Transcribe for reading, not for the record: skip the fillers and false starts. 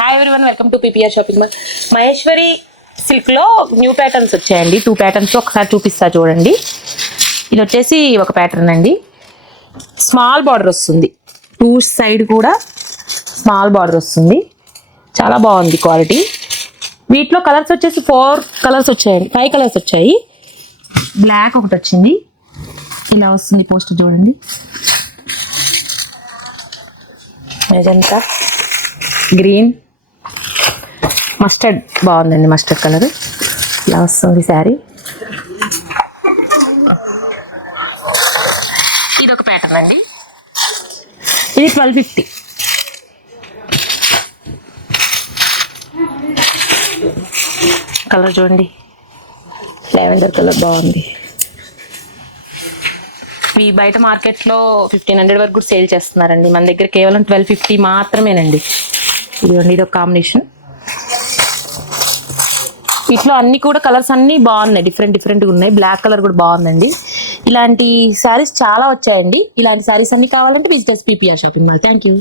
Hi everyone, welcome to PPR shopping mall. Maheshwari silk లో new patterns వచ్చాయండి. 2 patterns ఒకసారి చూపిస్తా చూడండి. ఇది వచ్చేసి ఒక ప్యాటర్న్ అండి. స్మాల్ బార్డర్ వస్తుంది, 2 సైడ్ కూడా స్మాల్ బార్డర్ వస్తుంది. చాలా బాగుంది క్వాలిటీ. వీటిలో కలర్స్ వచ్చేసి 4 కలర్స్ వచ్చాయండి, 5 కలర్స్ వచ్చాయి. బ్లాక్ ఒకటి వచ్చింది, ఇలా వస్తుంది పోస్టర్ చూడండి. మెజంతా, గ్రీన్, మస్టర్డ్ బాగుందండి. మస్టర్డ్ కలర్ ఇలా వస్తుంది శారీ. ఇది ఒక ప్యాటర్న్ అండి, ఇది 1250. కలర్ చూడండి, లావెండర్ కలర్ బాగుంది. ఈ బయట మార్కెట్లో 1500 వరకు కూడా సేల్ చేస్తున్నారండి. మన దగ్గర కేవలం 1250 మాత్రమేనండి. ఇదిగోండి, ఇది ఒక కాంబినేషన్. వీటిలో అన్ని కూడా కలర్స్ అన్ని బాగున్నాయి, డిఫరెంట్గా ఉన్నాయి. బ్లాక్ కలర్ కూడా బాగుందండి. ఇలాంటి శారీస్ చాలా వచ్చాయండి. ఇలాంటి శారీస్ అన్ని కావాలంటే visit PPR shopping mall. Thank you.